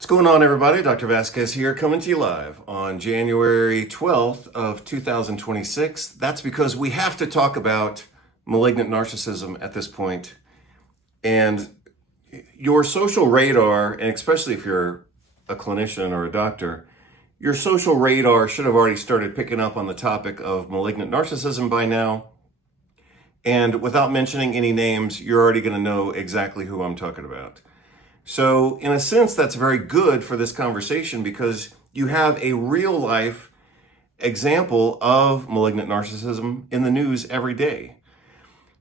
What's going on, everybody? Dr. Vasquez here, coming to you live on January 12th of 2026. That's because we have to talk about malignant narcissism at this point. And your social radar, and especially if you're a clinician or a doctor, your social radar should have already started picking up on the topic of malignant narcissism by now. And without mentioning any names, you're already going to know exactly who I'm talking about. So in a sense, that's very good for this conversation because you have a real life example of malignant narcissism in the news every day.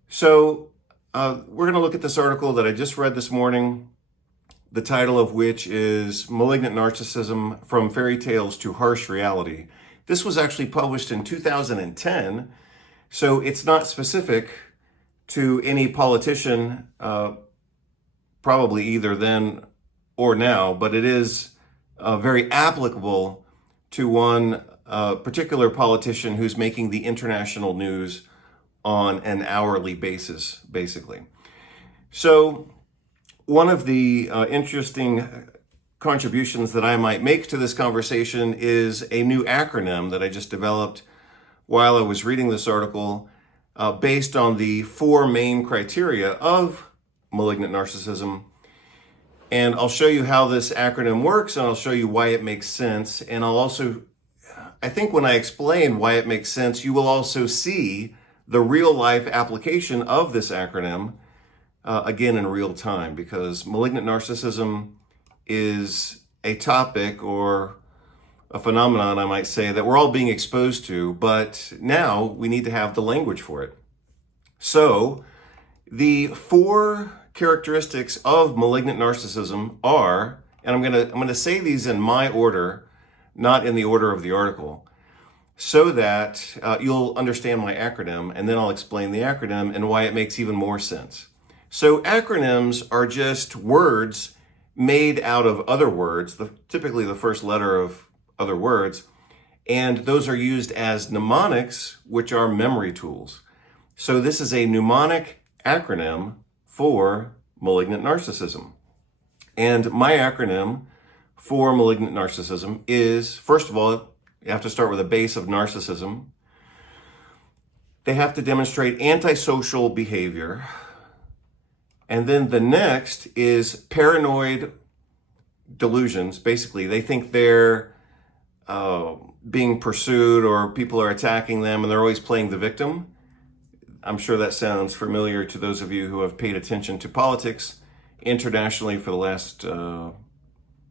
So we're going to look at this article that I just read this morning, the title of which is Malignant Narcissism from Fairy Tales to Harsh Reality. This was actually published in 2010, so it's not specific to any politician, probably either then or now, but it is very applicable to one particular politician who's making the international news on an hourly basis, basically. So one of the interesting contributions that I might make to this conversation is a new acronym that I just developed while I was reading this article based on the four main criteria of malignant narcissism. And I'll show you how this acronym works, and I'll show you why it makes sense. And I think when I explain why it makes sense, you will also see the real life application of this acronym, again in real time, because malignant narcissism is a topic or a phenomenon, I might say, that we're all being exposed to, but now we need to have the language for it. So the four characteristics of malignant narcissism are, and I'm gonna say these in my order, not in the order of the article, so that you'll understand my acronym, and then I'll explain the acronym and why it makes even more sense. So acronyms are just words made out of other words, typically the first letter of other words, and those are used as mnemonics, which are memory tools. So this is a mnemonic acronym for malignant narcissism. And my acronym for malignant narcissism is, first of all, you have to start with a base of narcissism. They have to demonstrate antisocial behavior. And then the next is paranoid delusions. Basically, they think they're being pursued or people are attacking them and they're always playing the victim. I'm sure that sounds familiar to those of you who have paid attention to politics internationally for the last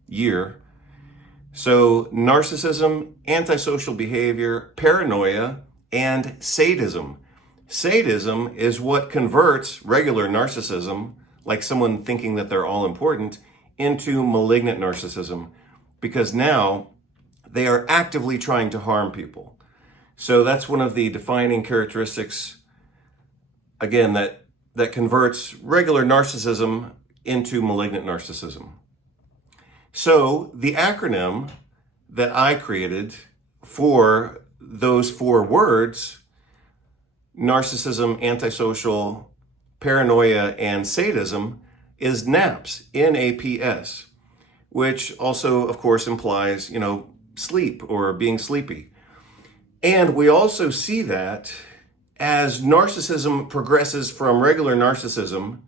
year. So narcissism, antisocial behavior, paranoia, and sadism. Sadism is what converts regular narcissism, like someone thinking that they're all important, into malignant narcissism, because now they are actively trying to harm people. So that's one of the defining characteristics, again, that converts regular narcissism into malignant narcissism. So the acronym that I created for those four words, narcissism, antisocial, paranoia, and sadism, is NAPS, N-A-P-S, which also, of course, implies, sleep or being sleepy. And we also see that as narcissism progresses from regular narcissism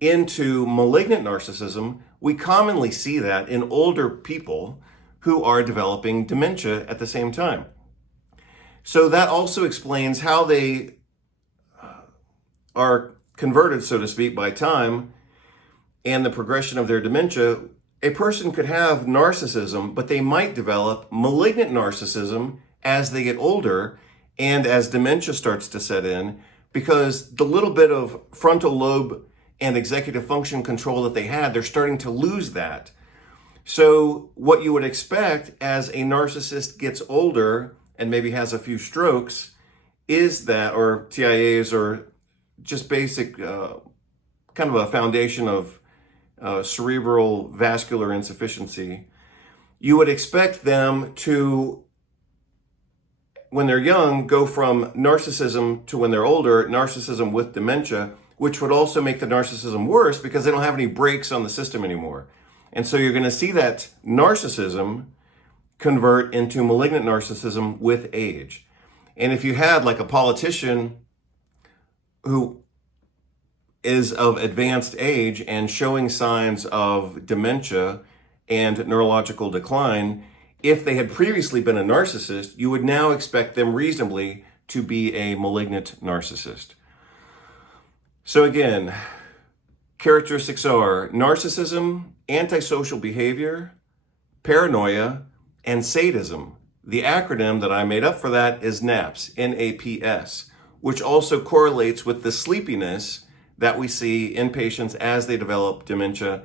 into malignant narcissism, we commonly see that in older people who are developing dementia at the same time. So that also explains how they are converted, so to speak, by time and the progression of their dementia. A person could have narcissism, but they might develop malignant narcissism as they get older and as dementia starts to set in, because the little bit of frontal lobe and executive function control that they had, they're starting to lose that. So what you would expect as a narcissist gets older and maybe has a few strokes is that, or TIAs, or just basic kind of a foundation of cerebral vascular insufficiency, you would expect them to, when they're young, go from narcissism to, when they're older, narcissism with dementia, which would also make the narcissism worse because they don't have any brakes on the system anymore. And so you're going to see that narcissism convert into malignant narcissism with age. And if you had like a politician who is of advanced age and showing signs of dementia and neurological decline, if they had previously been a narcissist, you would now expect them reasonably to be a malignant narcissist. So again, characteristics are narcissism, antisocial behavior, paranoia, and sadism. The acronym that I made up for that is NAPS, N-A-P-S, which also correlates with the sleepiness that we see in patients as they develop dementia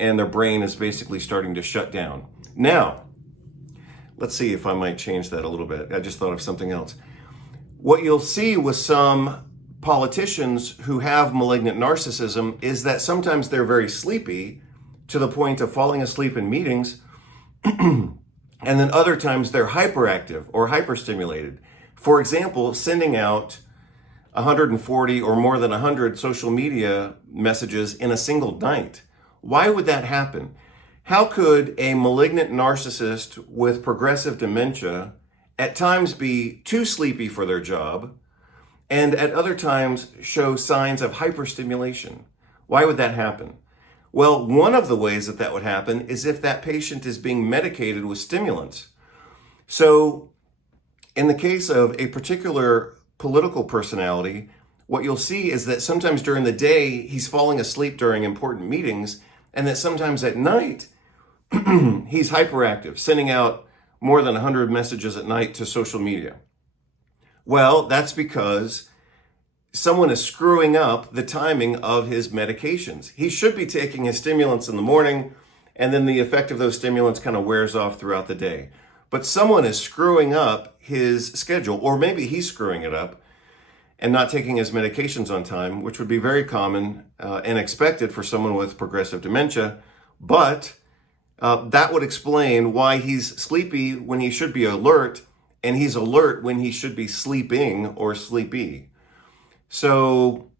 and their brain is basically starting to shut down. Now, let's see if I might change that a little bit. I just thought of something else. What you'll see with some politicians who have malignant narcissism is that sometimes they're very sleepy to the point of falling asleep in meetings, and then other times they're hyperactive or hyperstimulated. For example, sending out 140 or more than 100 social media messages in a single night. Why would that happen? How could a malignant narcissist with progressive dementia at times be too sleepy for their job and at other times show signs of hyperstimulation? Why would that happen? Well, one of the ways that would happen is if that patient is being medicated with stimulants. So in the case of a particular political personality, what you'll see is that sometimes during the day, he's falling asleep during important meetings, and that sometimes at night, he's hyperactive, sending out more than 100 messages at night to social media. Well, that's because someone is screwing up the timing of his medications. He should be taking his stimulants in the morning, and then the effect of those stimulants kind of wears off throughout the day. But someone is screwing up his schedule, or maybe he's screwing it up and not taking his medications on time, which would be very common and expected for someone with progressive dementia. But that would explain why he's sleepy when he should be alert, and he's alert when he should be sleeping or sleepy. So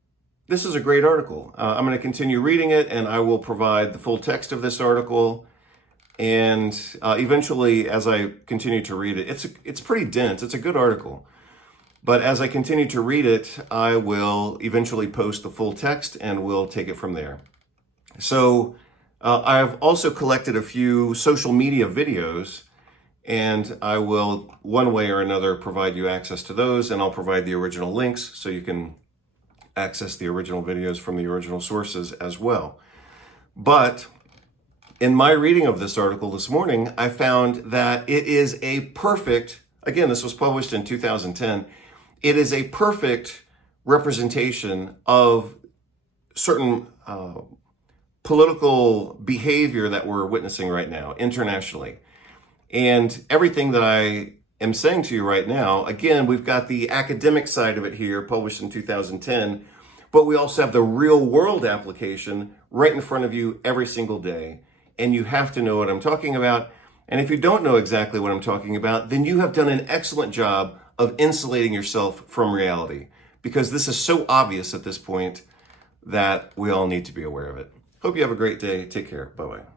this is a great article. I'm going to continue reading it, and I will provide the full text of this article. And eventually, as I continue to read it, it's pretty dense. It's a good article. But as I continue to read it, I will eventually post the full text and we'll take it from there. So I've also collected a few social media videos, and I will, one way or another, provide you access to those, and I'll provide the original links so you can access the original videos from the original sources as well. But in my reading of this article this morning, I found that it is a perfect, again, this was published in 2010, it is a perfect representation of certain political behavior that we're witnessing right now internationally. And everything that I am saying to you right now, again, we've got the academic side of it here, published in 2010, but we also have the real world application right in front of you every single day. And you have to know what I'm talking about. And if you don't know exactly what I'm talking about, then you have done an excellent job of insulating yourself from reality, because this is so obvious at this point that we all need to be aware of it. Hope you have a great day. Take care. Bye-bye.